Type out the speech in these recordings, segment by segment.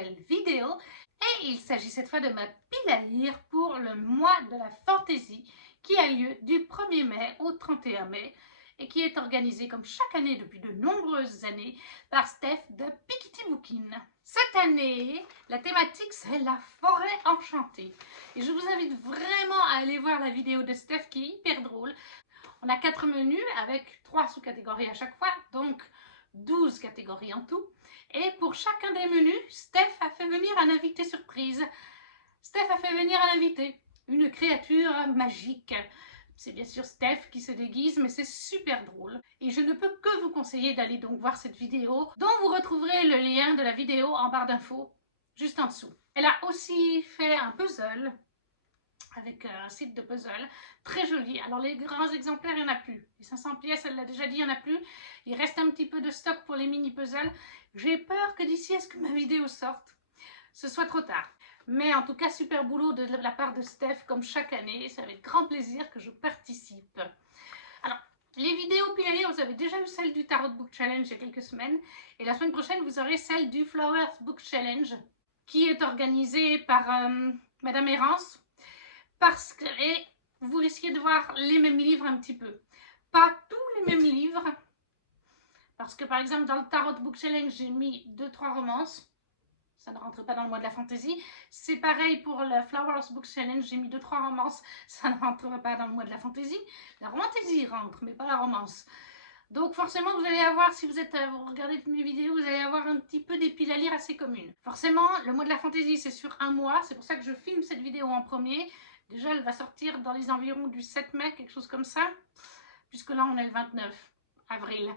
nouvelle vidéo et il s'agit cette fois de ma pile à lire pour le mois de la fantaisie qui a lieu du 1er mai au 31 mai et qui est organisé comme chaque année depuis de nombreuses années par Steph de Piketty Bookin. Cette année, la thématique c'est la forêt enchantée et je vous invite vraiment à aller voir la vidéo de Steph qui est hyper drôle. On a 4 menus avec 3 sous-catégories à chaque fois, donc 12 catégories en tout. Et pour chacun des menus, Steph a fait venir un invité surprise. Steph a fait venir un invité, une créature magique. C'est bien sûr Steph qui se déguise, mais c'est super drôle. Et je ne peux que vous conseiller d'aller donc voir cette vidéo, dont vous retrouverez le lien de la vidéo en barre d'infos, juste en dessous. Elle a aussi fait un puzzle, avec un site de puzzle, très joli. Alors les grands exemplaires, il n'y en a plus. Les 500 pièces, elle l'a déjà dit, il n'y en a plus. Il reste un petit peu de stock pour les mini puzzles. J'ai peur que d'ici à ce que ma vidéo sorte, ce soit trop tard. Mais en tout cas, super boulot de la part de Steph, comme chaque année. C'est avec grand plaisir que je participe. Alors, les vidéos pile à lire, vous avez déjà eu celle du Tarot Book Challenge il y a quelques semaines. Et la semaine prochaine, vous aurez celle du Flowers Book Challenge, qui est organisée par Madame Errance. Parce que vous risquez de voir les mêmes livres un petit peu. Pas tous les mêmes livres. Parce que par exemple, dans le Tarot Book Challenge, j'ai mis 2-3 romances. Ça ne rentre pas dans le mois de la fantaisie. C'est pareil pour le Flowers Book Challenge, j'ai mis 2-3 romances. Ça ne rentre pas dans le mois de la fantaisie. La fantaisie rentre, mais pas la romance. Donc forcément, vous allez avoir, si vous regardez mes vidéos, vous allez avoir un petit peu des piles à lire assez communes. Forcément, le mois de la fantaisie, c'est sur un mois. C'est pour ça que je filme cette vidéo en premier. Déjà, elle va sortir dans les environs du 7 mai, quelque chose comme ça. Puisque là, on est le 29 avril.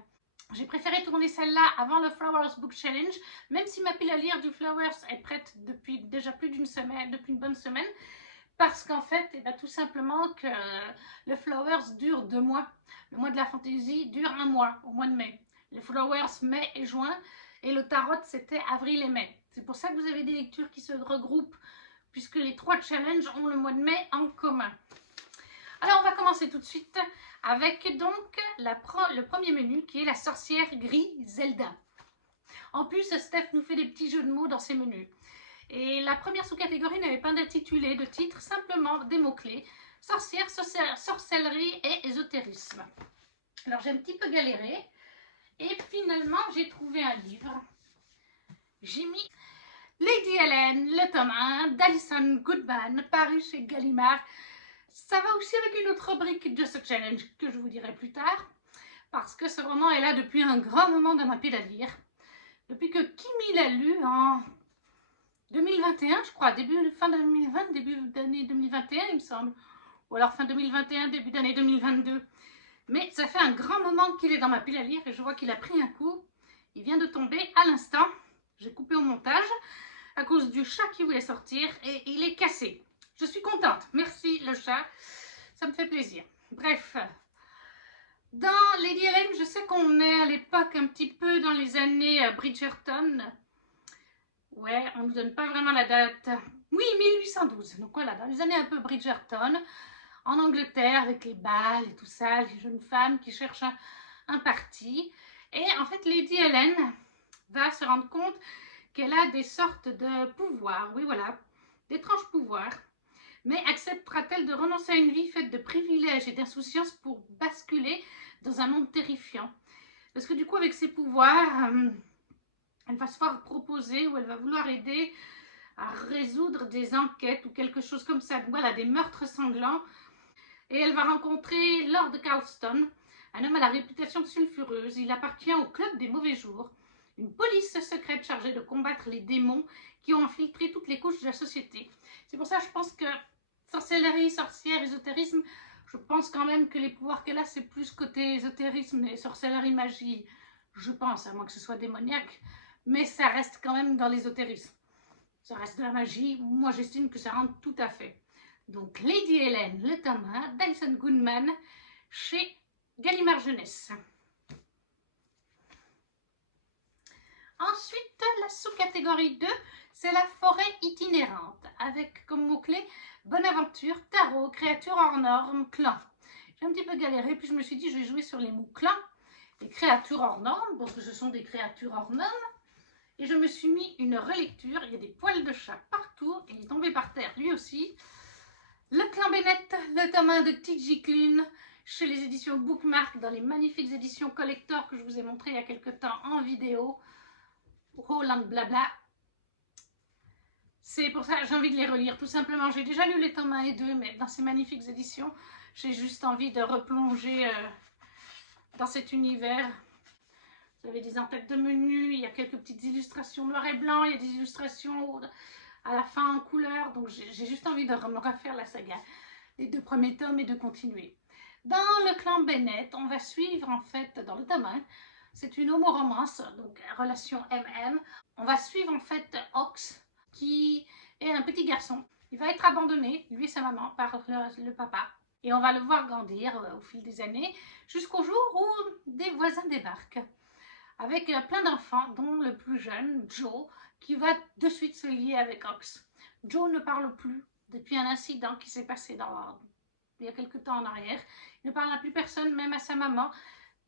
J'ai préféré tourner celle-là avant le Flowers Book Challenge. Même si ma pile à lire du Flowers est prête depuis déjà plus d'une semaine, depuis une bonne semaine. Parce qu'en fait, tout simplement que le Flowers dure 2 mois. Le mois de la fantaisie dure 1 mois, au mois de mai. Les Flowers, mai et juin. Et le Tarot, c'était avril et mai. C'est pour ça que vous avez des lectures qui se regroupent, puisque les 3 challenges ont le mois de mai en commun. Alors, on va commencer tout de suite avec donc le premier menu, qui est la sorcière Griselda. En plus, Steph nous fait des petits jeux de mots dans ses menus. Et la première sous-catégorie n'avait pas d'intitulé, de titre, simplement des mots-clés. Sorcière, sorcellerie et ésotérisme. Alors j'ai un petit peu galéré. Et finalement, j'ai trouvé un livre. J'ai mis Lady Helen, le tome 1 d'Alison Goodman, paru chez Gallimard. Ça va aussi avec une autre rubrique de ce challenge que je vous dirai plus tard. Parce que ce roman est là depuis un grand moment dans ma pile à lire. Depuis que Kimi l'a lu en 2021, je crois, fin 2020, début d'année 2021, il me semble. Ou alors fin 2021, début d'année 2022. Mais ça fait un grand moment qu'il est dans ma pile à lire et je vois qu'il a pris un coup. Il vient de tomber à l'instant. J'ai coupé au montage à cause du chat qui voulait sortir et il est cassé. Je suis contente. Merci le chat. Ça me fait plaisir. Bref. Dans Lady Helen, je sais qu'on est à l'époque un petit peu dans les années Bridgerton. Ouais, on ne nous donne pas vraiment la date. Oui, 1812. Donc voilà, dans les années un peu Bridgerton, en Angleterre, avec les bals et tout ça, les jeunes femmes qui cherchent un parti. Et en fait, Lady Helen va se rendre compte qu'elle a des sortes de pouvoirs. Oui, voilà, d'étranges pouvoirs. Mais acceptera-t-elle de renoncer à une vie faite de privilèges et d'insouciance pour basculer dans un monde terrifiant? Parce que du coup, avec ses pouvoirs, elle va se faire proposer ou elle va vouloir aider à résoudre des enquêtes ou quelque chose comme ça. Voilà, des meurtres sanglants. Et elle va rencontrer Lord Carlston, un homme à la réputation sulfureuse. Il appartient au club des mauvais jours, une police secrète chargée de combattre les démons qui ont infiltré toutes les couches de la société. C'est pour ça que je pense que sorcellerie, sorcière, ésotérisme, je pense quand même que les pouvoirs qu'elle a, c'est plus côté ésotérisme et sorcellerie, magie. Je pense, à moins que ce soit démoniaque. Mais ça reste quand même dans l'ésotérisme. Ça reste de la magie. Moi, j'estime que ça rentre tout à fait. Donc, Lady Helen, le tome 1 d'Alison Goodman chez Gallimard Jeunesse. Ensuite, la sous-catégorie 2, c'est la forêt itinérante, avec comme mot-clé bonne aventure, tarot, créature hors normes, clan. J'ai un petit peu galéré, puis je me suis dit, je vais jouer sur les mots clan, les créatures hors normes, parce que ce sont des créatures hors normes. Et je me suis mis une relecture. Il y a des poils de chat partout. Et il est tombé par terre lui aussi. Le Clan Bennett, le tome 1 de T.J. Klune, chez les éditions Bookmark, dans les magnifiques éditions collector que je vous ai montré il y a quelques temps en vidéo. Roland Blabla. C'est pour ça que j'ai envie de les relire, tout simplement. J'ai déjà lu les tomes 1 et 2, mais dans ces magnifiques éditions, j'ai juste envie de replonger dans cet univers. Vous avez des en-têtes de menu, il y a quelques petites illustrations noir et blanc, il y a des illustrations à la fin en couleur, donc j'ai juste envie de me refaire la saga, les 2 premiers tomes et de continuer. Dans le Clan Bennett, on va suivre en fait, dans le tome 1, c'est une homoromance, donc relation MM. On va suivre en fait Ox, qui est un petit garçon. Il va être abandonné, lui et sa maman, par le papa. Et on va le voir grandir au fil des années, jusqu'au jour où des voisins débarquent. Avec plein d'enfants, dont le plus jeune, Joe, qui va de suite se lier avec Ox. Joe ne parle plus depuis un incident qui s'est passé il y a quelques temps en arrière. Il ne parle à plus personne, même à sa maman.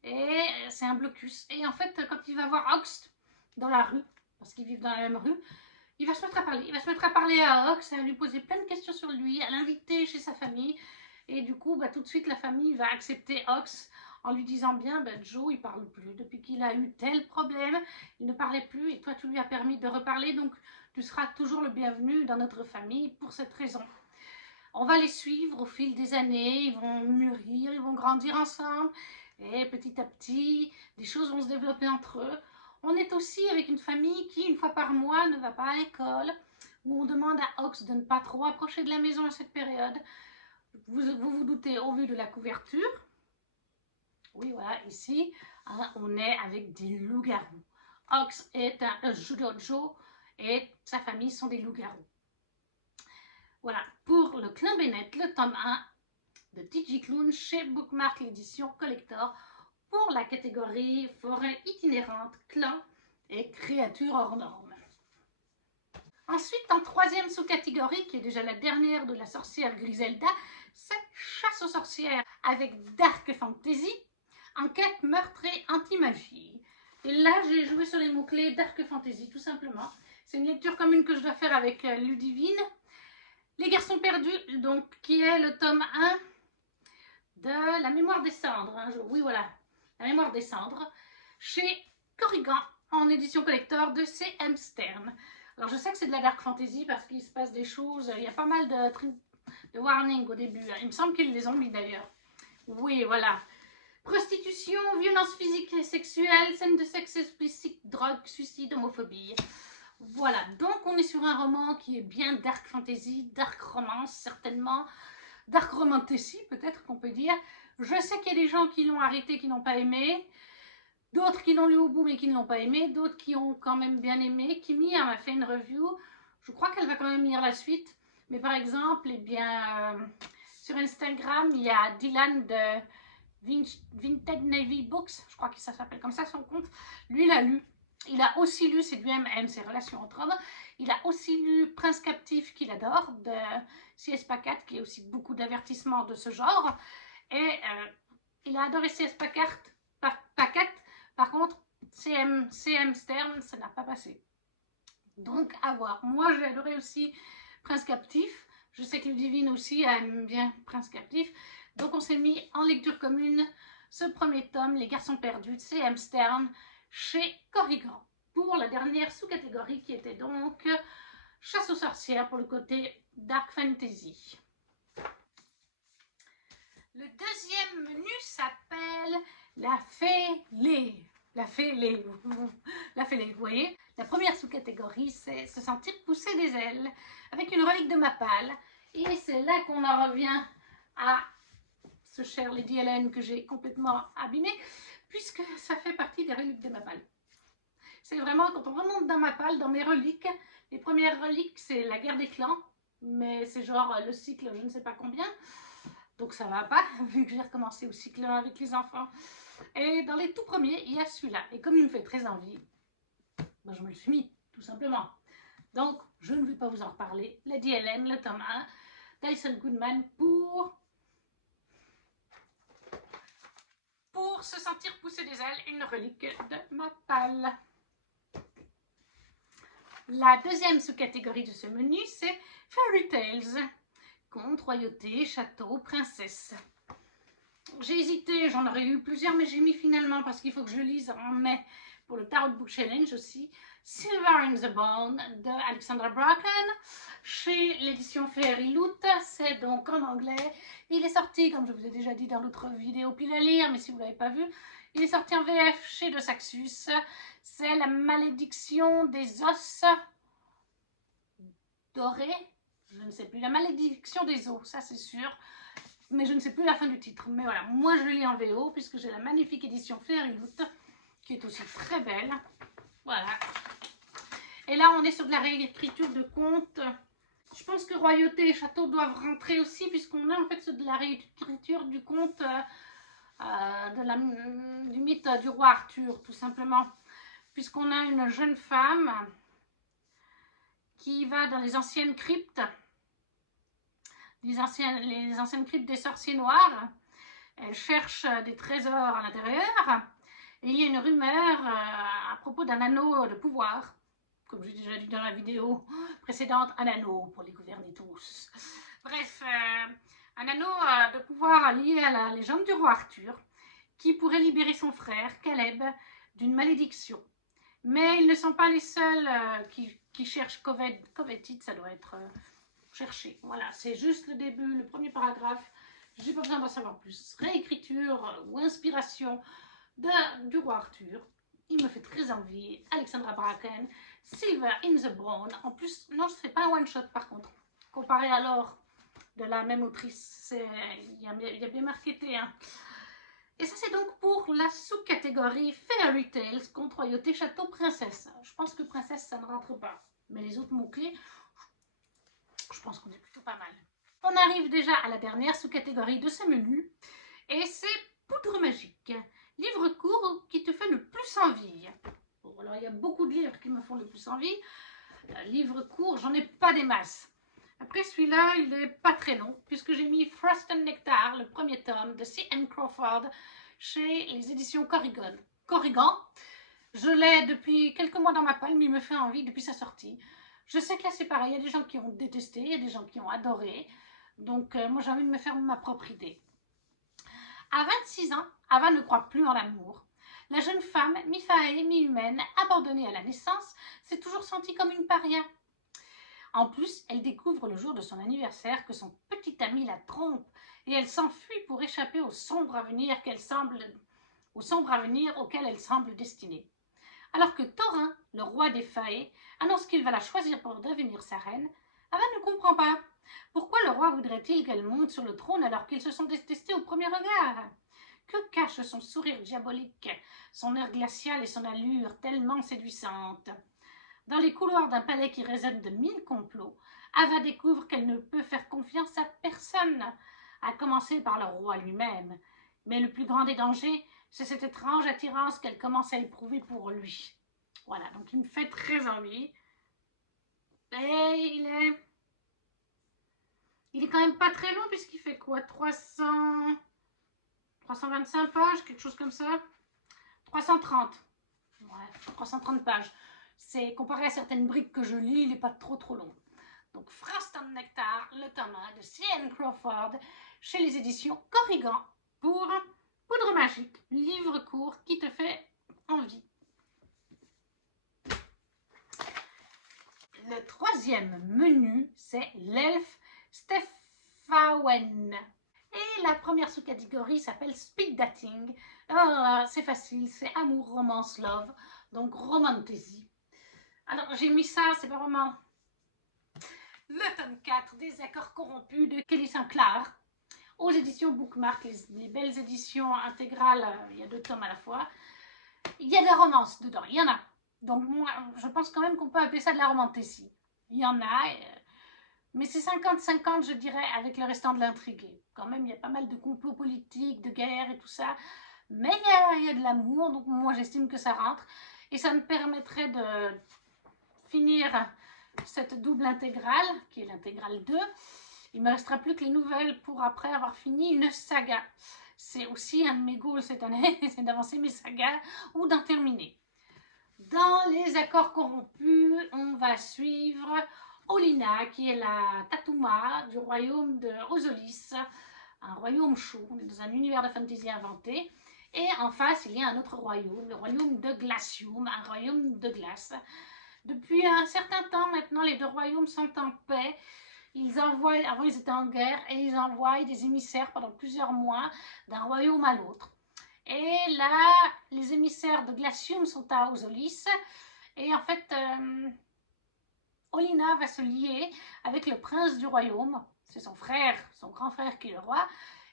Et c'est un blocus. Et en fait, quand il va voir Ox dans la rue, parce qu'ils vivent dans la même rue, il va se mettre à parler. Il va se mettre à parler à Ox, à lui poser plein de questions sur lui, à l'inviter chez sa famille. Et du coup, tout de suite, la famille va accepter Ox en lui disant bien, Joe, il parle plus. Depuis qu'il a eu tel problème, il ne parlait plus et toi, tu lui as permis de reparler. Donc, tu seras toujours le bienvenu dans notre famille pour cette raison. On va les suivre au fil des années. Ils vont mûrir, ils vont grandir ensemble. Et petit à petit, des choses vont se développer entre eux. On est aussi avec une famille qui, une fois par mois, ne va pas à l'école, où on demande à Ox de ne pas trop approcher de la maison à cette période. Vous doutez au vu de la couverture. Oui, voilà, ici, hein, on est avec des loups-garous. Ox est un Joe et sa famille sont des loups-garous. Voilà, pour le Clan Bennett, le tome 1 de T.J. Klune chez Bookmark, l'édition collector, pour la catégorie forêt itinérante, clan et créatures hors normes. Ensuite, en 3e sous-catégorie, qui est déjà la dernière de la sorcière Griselda, c'est chasse aux sorcières avec Dark Fantasy, enquête, meurtre et anti-magie. Et là, j'ai joué sur les mots-clés Dark Fantasy, tout simplement. C'est une lecture commune que je dois faire avec Ludivine. Les garçons perdus, donc, qui est le tome 1 de La mémoire des cendres. Hein, oui, voilà, La mémoire des cendres, chez Corrigan, en édition collector de C.M. Stern. Alors, je sais que c'est de la dark fantasy parce qu'il se passe des choses, il y a pas mal de warnings au début. Il me semble qu'ils les ont mis d'ailleurs. Oui, voilà. Prostitution, violence physique et sexuelle, scènes de sexe explicite, drogue, suicide, homophobie. Voilà, donc on est sur un roman qui est bien dark fantasy, dark romance certainement, dark romantasy peut-être qu'on peut dire. Je sais qu'il y a des gens qui l'ont arrêté, qui n'ont pas aimé, d'autres qui l'ont lu au bout mais qui ne l'ont pas aimé, d'autres qui ont quand même bien aimé. Kimi m'a fait une review, je crois qu'elle va quand même lire la suite, mais par exemple, eh bien, sur Instagram, il y a Dylan de Vinted Navy Books, je crois que ça s'appelle comme ça son compte, lui il a lu. Il a aussi lu, c'est du MM, ses relations entre hommes. Il a aussi lu Prince Captif, qu'il adore, de C.S. Pacat, qui est aussi beaucoup d'avertissements de ce genre. Et il a adoré C.S. Pacat. Par contre, C.M. Stern, ça n'a pas passé. Donc, à voir. Moi, j'ai adoré aussi Prince Captif. Je sais que Ludivine aussi aime bien Prince Captif. Donc, on s'est mis en lecture commune ce premier tome, Les Garçons Perdus, de C.M. Stern, chez Corrigan, pour la dernière sous-catégorie qui était donc Chasse aux sorcières pour le côté Dark Fantasy. Le deuxième menu s'appelle La Fêlée. La Fêlée, vous voyez. La première sous-catégorie, c'est se sentir pousser des ailes avec une relique de Mapale. Et c'est là qu'on en revient à ce cher Lady Helen que j'ai complètement abîmé, puisque ça fait partie des reliques de Mapale. C'est vraiment, quand on remonte dans Mapale, dans mes reliques, les premières reliques, c'est la guerre des clans, mais c'est genre le cycle je ne sais pas combien. Donc ça va pas, vu que j'ai recommencé au cycle 1 avec les enfants. Et dans les tout premiers, il y a celui-là. Et comme il me fait très envie, je me le suis mis, tout simplement. Donc, je ne vais pas vous en reparler. Lady Helen, le tome 1, Dyson Goodman pour se sentir pousser des ailes, une relique de Mapale. La deuxième sous-catégorie de ce menu, c'est Fairy Tales. Contes, royauté, château, princesse. J'ai hésité, j'en aurais eu plusieurs, mais j'ai mis finalement, parce qu'il faut que je lise en mai pour le Tarot Book Challenge aussi, Silver in the Bone de Alexandra Bracken chez l'édition Fairy Loot. C'est donc en anglais. Il est sorti, comme je vous ai déjà dit dans l'autre vidéo pile à lire, mais si vous ne l'avez pas vu, il est sorti en VF chez De Saxus. C'est la malédiction des os dorés. Je ne sais plus, la malédiction des os, ça c'est sûr. Mais je ne sais plus la fin du titre. Mais voilà, moi je le lis en VO puisque j'ai la magnifique édition Fairy Loot qui est aussi très belle. Voilà. Et là, on est sur de la réécriture de contes. Je pense que royauté et château doivent rentrer aussi puisqu'on a en fait de la réécriture du conte du mythe du roi Arthur, tout simplement. Puisqu'on a une jeune femme qui va dans les anciennes cryptes, les anciennes cryptes des sorciers noirs. Elle cherche des trésors à l'intérieur. Et il y a une rumeur à propos d'un anneau de pouvoir. Comme j'ai déjà dit dans la vidéo précédente, un anneau pour les gouverner tous. Bref, un anneau de pouvoir lié à la légende du roi Arthur qui pourrait libérer son frère, Caleb, d'une malédiction. Mais ils ne sont pas les seuls qui cherchent Coveted, ça doit être cherché. Voilà, c'est juste le début, le premier paragraphe. J'ai pas besoin d'en savoir plus. Réécriture ou inspiration du roi Arthur. Il me fait très envie. Alexandra Bracken, Silver in the Bone. En plus, non, ce n'est pas un one-shot par contre. Comparé à l'or de la même autrice, il y a bien marketé. Hein. Et ça, c'est donc pour la sous-catégorie Fairy Tales, conte, royauté, château, princesse. Je pense que princesse, ça ne rentre pas. Mais les autres mots-clés, je pense qu'on est plutôt pas mal. On arrive déjà à la dernière sous-catégorie de ce menu. Et c'est Poudre magique. Livre court qui te fait le plus envie. Bon, alors, il y a beaucoup de livres qui me font le plus envie. Livre court, j'en ai pas des masses. Après, celui-là, il n'est pas très long, puisque j'ai mis Frost and Nectar, le premier tome de C.M. Crawford, chez les éditions Corrigan. Je l'ai depuis quelques mois dans ma palme, il me fait envie depuis sa sortie. Je sais que là, c'est pareil, il y a des gens qui ont détesté, il y a des gens qui ont adoré. Donc, moi, j'ai envie de me faire ma propre idée. À 26 ans, Ava ne croit plus en l'amour. La jeune femme, mi-faée, mi-humaine, abandonnée à la naissance, s'est toujours sentie comme une paria. En plus, elle découvre le jour de son anniversaire que son petit ami la trompe et elle s'enfuit pour échapper au sombre avenir auquel elle semble destinée. Alors que Thorin, le roi des faées, annonce qu'il va la choisir pour devenir sa reine, Ava ne comprend pas. Pourquoi le roi voudrait-il qu'elle monte sur le trône alors qu'ils se sont détestés au premier regard? Que cache son sourire diabolique, son air glacial et son allure tellement séduisante? Dans les couloirs d'un palais qui résonne de 1000 complots, Ava découvre qu'elle ne peut faire confiance à personne, à commencer par le roi lui-même. Mais le plus grand des dangers, c'est cette étrange attirance qu'elle commence à éprouver pour lui. Voilà, donc il me fait très envie. Et il est quand même pas très long puisqu'il fait quoi, 325 pages, quelque chose comme ça. 330. Ouais, 330 pages. C'est comparé à certaines briques que je lis, il n'est pas trop long. Donc Frost and Nectar, le tome 1 de C.M. Crawford, chez les éditions Corrigan, pour Poudre magique, livre court qui te fait envie. Le troisième menu, c'est l'elfe Stephawen. Et la première sous-catégorie s'appelle Speed Dating. C'est facile, c'est amour, romance, love, donc romantasy. Alors j'ai mis ça, c'est pas vraiment le tome 4 des accords corrompus de Kelly Sinclair aux éditions Bookmark, les belles éditions intégrales, il y a 2 tomes à la fois. Il y a de la romance dedans, il y en a. Donc moi, je pense quand même qu'on peut appeler ça de la romantasy. Il y en a, mais c'est 50-50, je dirais, avec le restant de l'intrigue. Quand même, il y a pas mal de complots politiques, de guerres et tout ça. Mais il y a de l'amour, donc moi j'estime que ça rentre. Et ça me permettrait de finir cette double intégrale, qui est l'intégrale 2. Il ne me restera plus que les nouvelles pour après avoir fini une saga. C'est aussi un de mes goals cette année, c'est d'avancer mes sagas ou d'en terminer. Dans les accords corrompus, on va suivre Olenna, qui est la Tatuma du royaume de Osolis, un royaume chaud. On est dans un univers de fantasy inventé. Et en face, il y a un autre royaume, le royaume de Glacium, un royaume de glace. Depuis un certain temps maintenant, les deux royaumes sont en paix. Ils envoient, avant ils étaient en guerre, et ils envoient des émissaires pendant plusieurs mois d'un royaume à l'autre. Et là, les émissaires de Glacium sont à Osolis. Et en fait, Olenna va se lier avec le prince du royaume. C'est son frère, son grand frère qui est le roi.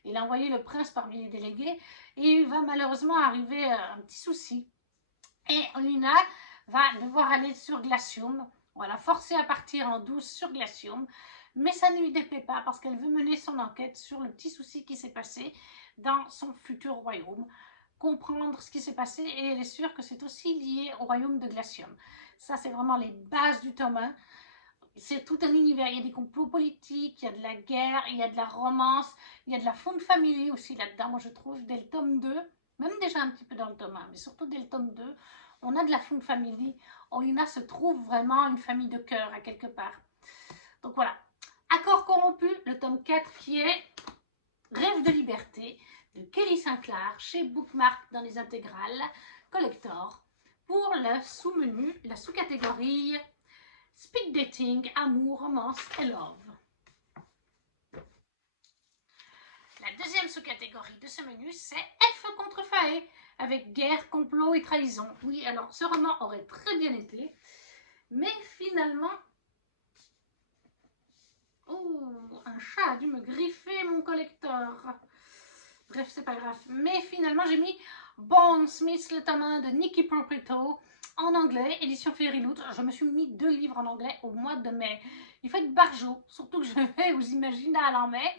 Il a envoyé le prince parmi les délégués. Et il va malheureusement arriver un petit souci. Et Olenna va devoir aller sur Glacium. On va la forcer à partir en douce sur Glacium. Mais ça ne lui déplaît pas parce qu'elle veut mener son enquête sur le petit souci qui s'est passé dans son futur royaume, comprendre ce qui s'est passé, et elle est sûre que c'est aussi lié au royaume de Glacium. Ça, c'est vraiment les bases du tome 1. C'est tout un univers, il y a des complots politiques, il y a de la guerre, il y a de la romance, il y a de la fond de famille aussi là-dedans, moi je trouve, dès le tome 2, même déjà un petit peu dans le tome 1, mais surtout dès le tome 2, on a de la fond de famille. Olenna se trouve vraiment une famille de cœur à quelque part. Donc voilà, Accord corrompu, le tome 4 qui est Rêve de liberté de Kelly Sinclair chez Bookmark dans les intégrales collector pour le sous-menu, la sous-catégorie Speed Dating, Amour, Romance et Love. La deuxième sous-catégorie de ce menu, c'est F contre Fae, avec guerre, complot et trahison. Oui, alors ce roman aurait très bien été, mais finalement... Oh, un chat a dû me griffer mon collector. Bref, c'est pas grave. Mais finalement, j'ai mis Bond Smith, le tome 1 de Nikki Proprieto, en anglais, édition Fairyloot. Je me suis mis 2 livres en anglais au mois de mai. Il faut être barjot, surtout que je vais aux Imaginales en mai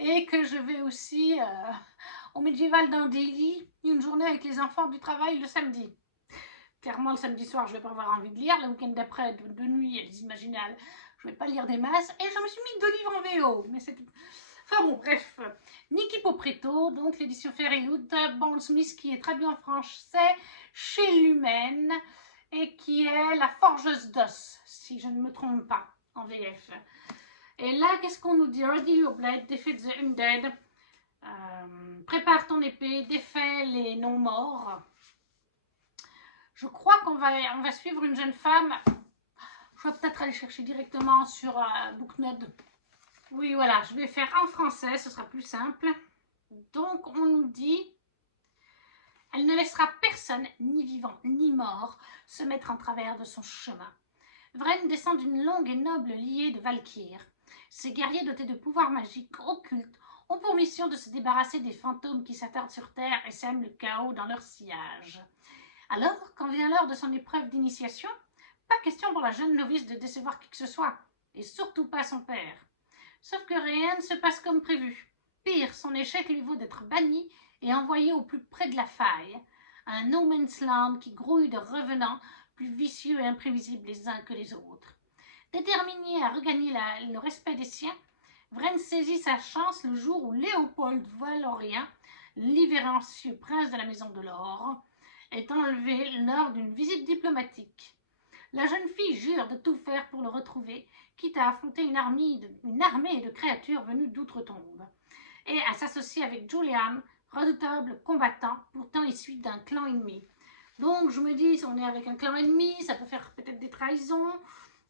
et que je vais aussi au Médiéval d'Andélie, une journée avec les enfants du travail le samedi. Clairement, le samedi soir, je vais pas avoir envie de lire. Le week-end d'après, de nuit, les Imaginales, je vais pas lire des masses. Et je me suis mis 2 livres en VO. Mais c'est... Enfin bon, bref. Nikki Proprieto, donc l'édition Fairyloot, Bond Smith, qui est traduit en français chez Lumen et qui est la forgeuse d'os, si je ne me trompe pas, en VF. Et là, qu'est-ce qu'on nous dit? Ready your blade, defeat the undead. Prépare ton épée, défais les non-morts. Je crois qu'on va suivre une jeune femme. Je vais peut-être aller chercher directement sur Booknode. Oui, voilà, je vais faire en français, ce sera plus simple. Donc, on nous dit, elle ne laissera personne, ni vivant ni mort, se mettre en travers de son chemin. Vren descend d'une longue et noble lignée de Valkyres. Ces guerriers dotés de pouvoirs magiques occultes ont pour mission de se débarrasser des fantômes qui s'attardent sur Terre et sèment le chaos dans leur sillage. Alors, quand vient l'heure de son épreuve d'initiation, pas question pour la jeune novice de décevoir qui que ce soit, et surtout pas son père. Sauf que rien ne se passe comme prévu. Pire, son échec lui vaut d'être banni et envoyé au plus près de la faille, un no man's land qui grouille de revenants plus vicieux et imprévisibles les uns que les autres. Déterminé à regagner le respect des siens, Vren saisit sa chance le jour où Léopold Valorien, l'irrévérencieux prince de la Maison de l'Or, est enlevé lors d'une visite diplomatique. La jeune fille jure de tout faire pour le retrouver, quitte à affronter une armée de créatures venues d'outre-tombe, et à s'associer avec Julian, redoutable combattant, pourtant issu d'un clan ennemi. Donc je me dis, si on est avec un clan ennemi, ça peut faire peut-être des trahisons,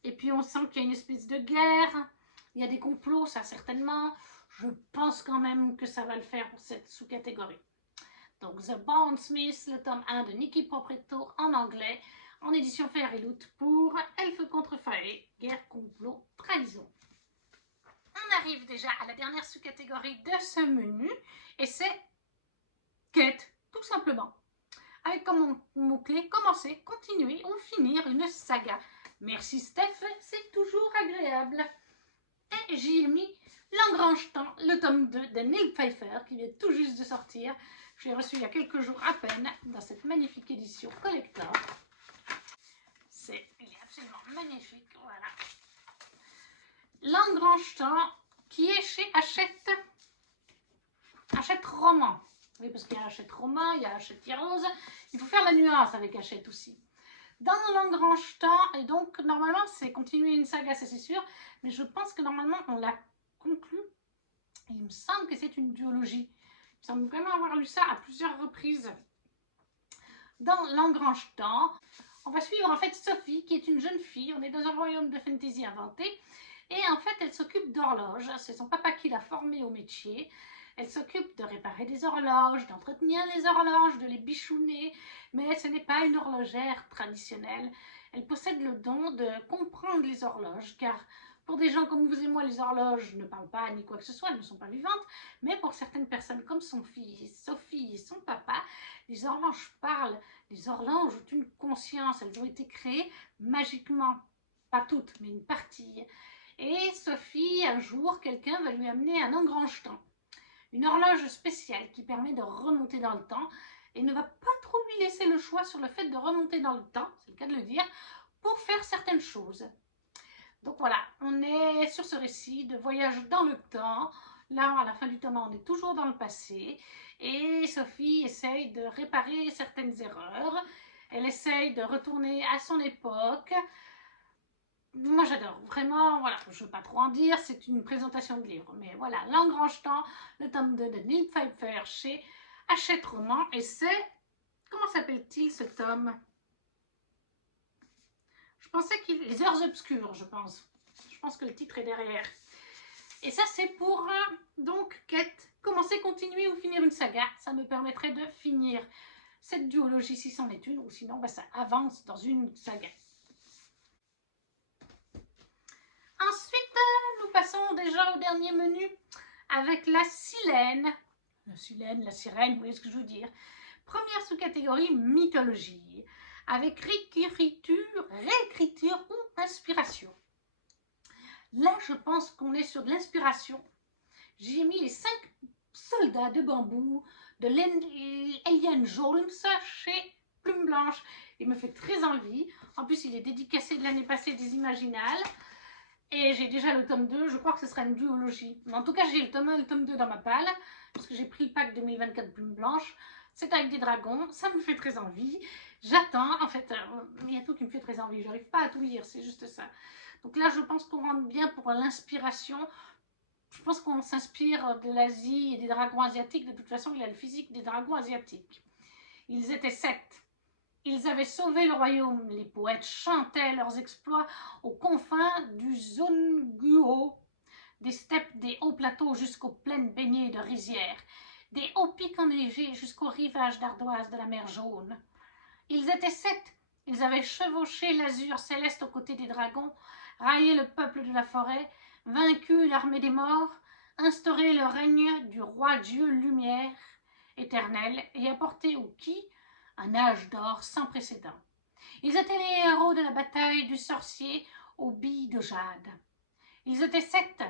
et puis on sent qu'il y a une espèce de guerre, il y a des complots, ça certainement. Je pense quand même que ça va le faire pour cette sous-catégorie. Donc The Bond Smith, le tome 1 de Nikki Proprieto en anglais, en édition Fairyloot pour Elfe contre Fae, guerre, complot, trahison. On arrive déjà à la dernière sous-catégorie de ce menu, et c'est quête, tout simplement. Avec comme mot-clé commencer, continuer ou finir une saga. Merci Steph, c'est toujours agréable. Et j'y ai mis L'Engrange Temps, le tome 2 de Neil Pfeiffer, qui vient tout juste de sortir. Je l'ai reçu il y a quelques jours à peine dans cette magnifique édition collector. Il est absolument magnifique, voilà. L'Engrange Temps, qui est chez Hachette Roman. Oui, parce qu'il y a Hachette Roman, il y a Hachette Rose. Il faut faire la nuance avec Hachette aussi. dans l'engrange-temps, et donc normalement c'est continuer une saga, ça c'est sûr, mais je pense que normalement on l'a conclu. Il me semble que c'est une duologie. Il me semble vraiment avoir lu ça à plusieurs reprises. Dans l'engrange-temps, on va suivre en fait Sophie, qui est une jeune fille. On est dans un royaume de fantasy inventé. Et en fait, elle s'occupe d'horloges. C'est son papa qui l'a formée au métier. Elle s'occupe de réparer des horloges, d'entretenir les horloges, de les bichonner. Mais ce n'est pas une horlogère traditionnelle. Elle possède le don de comprendre les horloges, car pour des gens comme vous et moi, les horloges ne parlent pas ni quoi que ce soit, elles ne sont pas vivantes. Mais pour certaines personnes comme son fils, Sophie et son papa, les horloges parlent. Les horloges ont une conscience. Elles ont été créées magiquement. Pas toutes, mais une partie. Et Sophie, un jour, quelqu'un va lui amener un engrange-temps. Une horloge spéciale qui permet de remonter dans le temps et ne va pas trop lui laisser le choix sur le fait de remonter dans le temps, c'est le cas de le dire, pour faire certaines choses. Donc voilà, on est sur ce récit de voyage dans le temps. Là, à la fin du tome, on est toujours dans le passé. Et Sophie essaye de réparer certaines erreurs. Elle essaye de retourner à son époque. Moi, j'adore. Vraiment, voilà, je ne veux pas trop en dire. C'est une présentation de livre. Mais voilà, L'engrange-temps, le tome 2 de Neil Pfeiffer chez Hachette Roman. Et c'est... Comment s'appelle-t-il ce tome? Je pensais qu'il... Les heures obscures, je pense. Je pense que le titre est derrière. Et ça, c'est pour, donc, Kate, commencer, continuer ou finir une saga. Ça me permettrait de finir cette duologie si c'en est une, ou sinon, bah, ça avance dans une saga. Ensuite, nous passons déjà au dernier menu avec la silène. La silène, la sirène, vous voyez ce que je veux dire. Première sous-catégorie, mythologie, avec réécriture ou inspiration. Là, je pense qu'on est sur de l'inspiration. J'ai mis les 5 soldats de bambou de Eliane Jolmes chez Plume Blanche. Il me fait très envie. En plus, il est dédicacé de l'année passée des Imaginales. Et j'ai déjà le tome 2. Je crois que ce sera une duologie. Mais en tout cas, j'ai le tome 1 et le tome 2 dans ma palle. Parce que j'ai pris le pack 2024 Plume Blanche. C'est avec des dragons. Ça me fait très envie. J'attends. En fait, il y a tout qui me fait très envie. Je n'arrive pas à tout lire. C'est juste ça. Donc là, je pense qu'on rentre bien pour l'inspiration. Je pense qu'on s'inspire de l'Asie et des dragons asiatiques. De toute façon, il a le physique des dragons asiatiques. Ils étaient 7. Ils avaient sauvé le royaume. Les poètes chantaient leurs exploits aux confins du Zhongguo, des steppes des hauts plateaux jusqu'aux plaines baignées de rizières, des hauts pics enneigés jusqu'aux rivages d'ardoise de la mer Jaune. Ils étaient 7. Ils avaient chevauché l'azur céleste aux côtés des dragons, raillé le peuple de la forêt, vaincu l'armée des morts, instauré le règne du roi Dieu lumière éternelle et apporté au Ki un âge d'or sans précédent. Ils étaient les héros de la bataille du sorcier aux billes de jade. Ils étaient 7.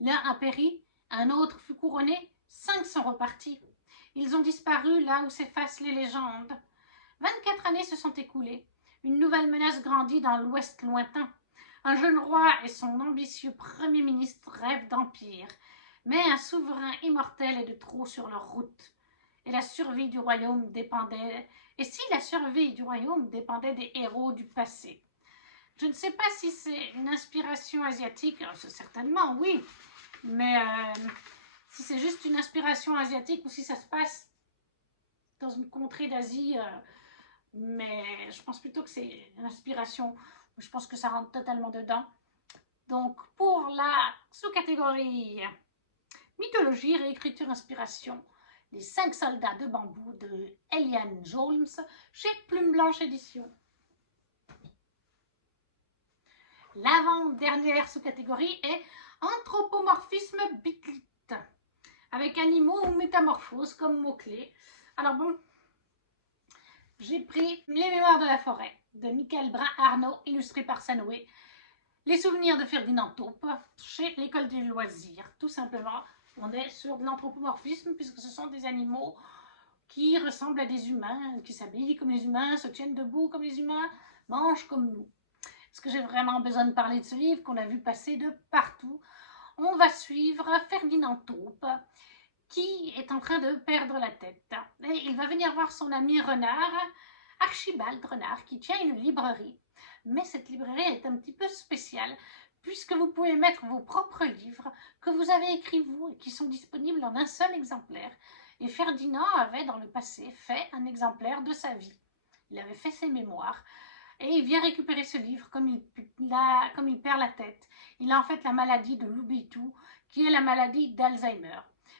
L'un a péri, un autre fut couronné, 5 sont repartis. Ils ont disparu là où s'effacent les légendes. 24 années se sont écoulées. Une nouvelle menace grandit dans l'ouest lointain. Un jeune roi et son ambitieux premier ministre rêvent d'empire. Mais un souverain immortel est de trop sur leur route. Et la survie du royaume dépendait... Et si la survie du royaume dépendait des héros du passé? Je ne sais pas si c'est une inspiration asiatique. Certainement, oui. Mais si c'est juste une inspiration asiatique ou si ça se passe dans une contrée d'Asie... mais je pense plutôt que c'est une inspiration. Je pense que ça rentre totalement dedans. Donc, pour la sous-catégorie mythologie, réécriture, inspiration, les 5 soldats de bambou de Eliane Jolmes chez Plume Blanche Édition. L'avant-dernière sous-catégorie est anthropomorphisme bitlite, avec animaux ou métamorphoses comme mot-clé. Alors bon, j'ai pris Les Mémoires de la forêt de Michael Brun-Arnaud, illustré par Sanoé. Les souvenirs de Ferdinand Taupe chez l'École des loisirs. Tout simplement, on est sur de l'anthropomorphisme puisque ce sont des animaux qui ressemblent à des humains, qui s'habillent comme les humains, se tiennent debout comme les humains, mangent comme nous. Est-ce que j'ai vraiment besoin de parler de ce livre qu'on a vu passer de partout? On va suivre Ferdinand Taupe qui est en train de perdre la tête. Et il va venir voir son ami Renard Archibald Renard qui tient une librairie. Mais cette librairie est un petit peu spéciale puisque vous pouvez mettre vos propres livres que vous avez écrits vous et qui sont disponibles en un seul exemplaire. Et Ferdinand avait dans le passé fait un exemplaire de sa vie. Il avait fait ses mémoires et il vient récupérer ce livre comme il perd la tête. Il a en fait la maladie de l'oubli-tout qui est la maladie d'Alzheimer.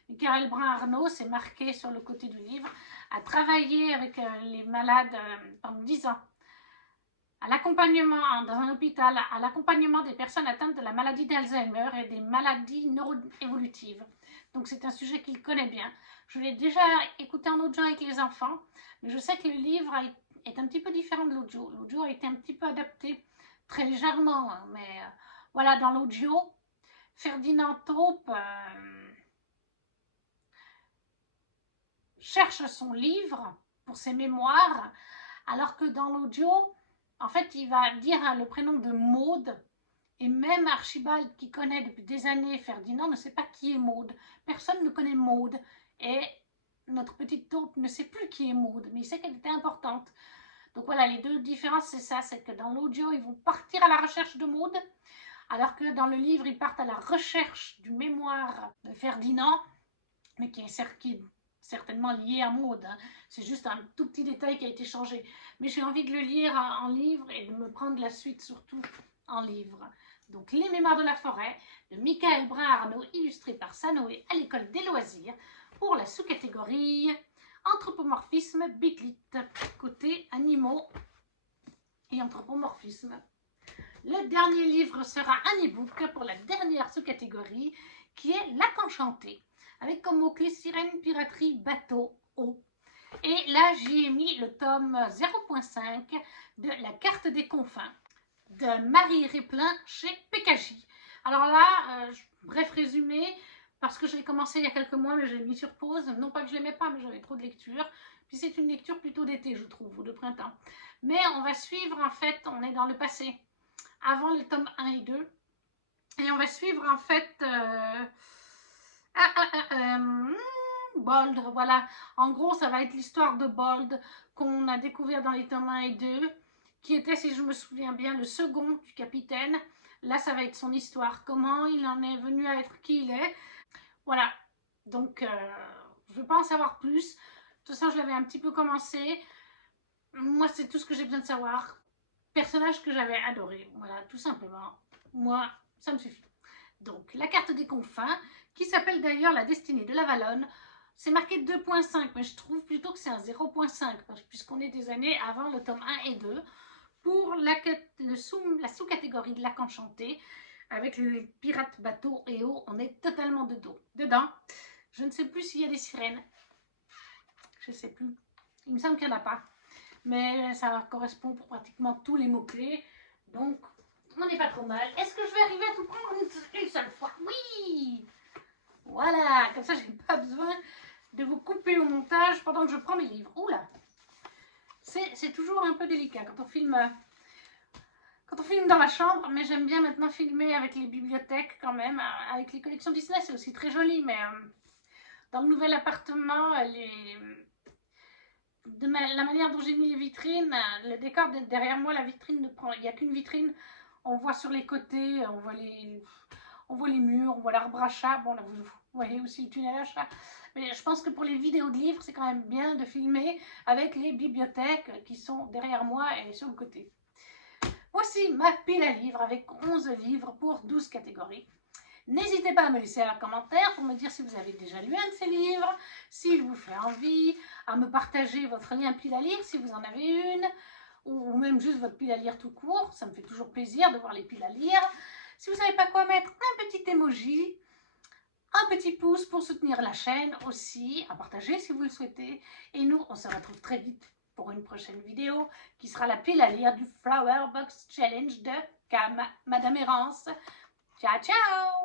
Michael Brun-Arnault s'est marqué sur le côté du livre, a travaillé avec les malades pendant 10 ans à l'accompagnement dans un hôpital, à l'accompagnement des personnes atteintes de la maladie d'Alzheimer et des maladies neuroévolutives. Donc c'est un sujet qu'il connaît bien. Je l'ai déjà écouté en audio avec les enfants, mais je sais que le livre est un petit peu différent de l'audio. L'audio a été un petit peu adapté très légèrement, hein, mais voilà, dans l'audio, Ferdinand Taupe cherche son livre pour ses mémoires, alors que dans l'audio, en fait, il va dire le prénom de Maude, et même Archibald, qui connaît depuis des années Ferdinand, ne sait pas qui est Maude. Personne ne connaît Maude, et notre petite taupe ne sait plus qui est Maude, mais il sait qu'elle était importante. Donc voilà, les deux différences, c'est ça, c'est que dans l'audio, ils vont partir à la recherche de Maude, alors que dans le livre, ils partent à la recherche du mémoire de Ferdinand, mais qui est certainement lié à Maude. Hein. C'est juste un tout petit détail qui a été changé. Mais j'ai envie de le lire en livre et de me prendre la suite surtout en livre. Donc Les Mémoires de la forêt de Michael Brun-Arnault, illustré par Sanoé à l'école des loisirs pour la sous-catégorie anthropomorphisme Biglit, côté animaux et anthropomorphisme. Le dernier livre sera un e-book pour la dernière sous-catégorie qui est Lac enchanté, avec comme mot-clé sirène, piraterie, bateau, eau. Et là, j'y ai mis le tome 0.5 de La carte des confins de Marie Réplin chez PKJ. Alors là, bref résumé, parce que je l'ai commencé il y a quelques mois, mais je l'ai mis sur pause. Non pas que je l'aimais pas, mais j'avais trop de lecture. Puis c'est une lecture plutôt d'été, je trouve, ou de printemps. Mais on va suivre, en fait, on est dans le passé, avant le tome 1 et 2. Et on va suivre, en fait... Bold, voilà. En gros, ça va être l'histoire de Bold qu'on a découvert dans les tomes 1 et 2, qui était, si je me souviens bien, le second du capitaine. Là, ça va être son histoire, comment il en est venu à être qui il est. Voilà, donc je ne veux pas en savoir plus. De toute façon, je l'avais un petit peu commencé. Moi, c'est tout ce que j'ai besoin de savoir. Personnage que j'avais adoré, voilà, tout simplement. Moi, ça me suffit. Donc, la carte des confins, qui s'appelle d'ailleurs La destinée de la Valonne. C'est marqué 2.5, mais je trouve plutôt que c'est un 0.5, puisqu'on est des années avant le tome 1 et 2. Pour la sous-catégorie de Lac enchanté, avec les pirates, bateaux et eau, on est totalement dedans. Je ne sais plus s'il y a des sirènes. Je ne sais plus. Il me semble qu'il n'y en a pas. Mais ça correspond pour pratiquement tous les mots-clés. Donc, on n'est pas trop mal. Est-ce que je vais arriver à tout prendre une seule fois? Oui! Voilà, comme ça, je n'ai pas besoin de vous couper au montage pendant que je prends mes livres. Oula! C'est toujours un peu délicat quand on filme dans la chambre, mais j'aime bien maintenant filmer avec les bibliothèques quand même. Avec les collections Disney, c'est aussi très joli, mais dans le nouvel appartement, la manière dont j'ai mis les vitrines, le décor derrière moi, la vitrine ne prend, il n'y a qu'une vitrine, on voit sur les côtés, on voit les murs, on voit l'arbre à chat, bon là vous voyez aussi le tunnel à chat, mais je pense que pour les vidéos de livres, c'est quand même bien de filmer avec les bibliothèques qui sont derrière moi et sur le côté. Voici ma pile à livres avec 11 livres pour 12 catégories. N'hésitez pas à me laisser un commentaire pour me dire si vous avez déjà lu un de ces livres, s'il vous fait envie, à me partager votre lien pile à lire si vous en avez une, ou même juste votre pile à lire tout court. Ça me fait toujours plaisir de voir les piles à lire. Si vous ne savez pas quoi mettre, un petit emoji, un petit pouce pour soutenir la chaîne aussi, à partager si vous le souhaitez. Et nous, on se retrouve très vite pour une prochaine vidéo qui sera la pile à lire du Flower Box Challenge de Madame Errance. Ciao, ciao!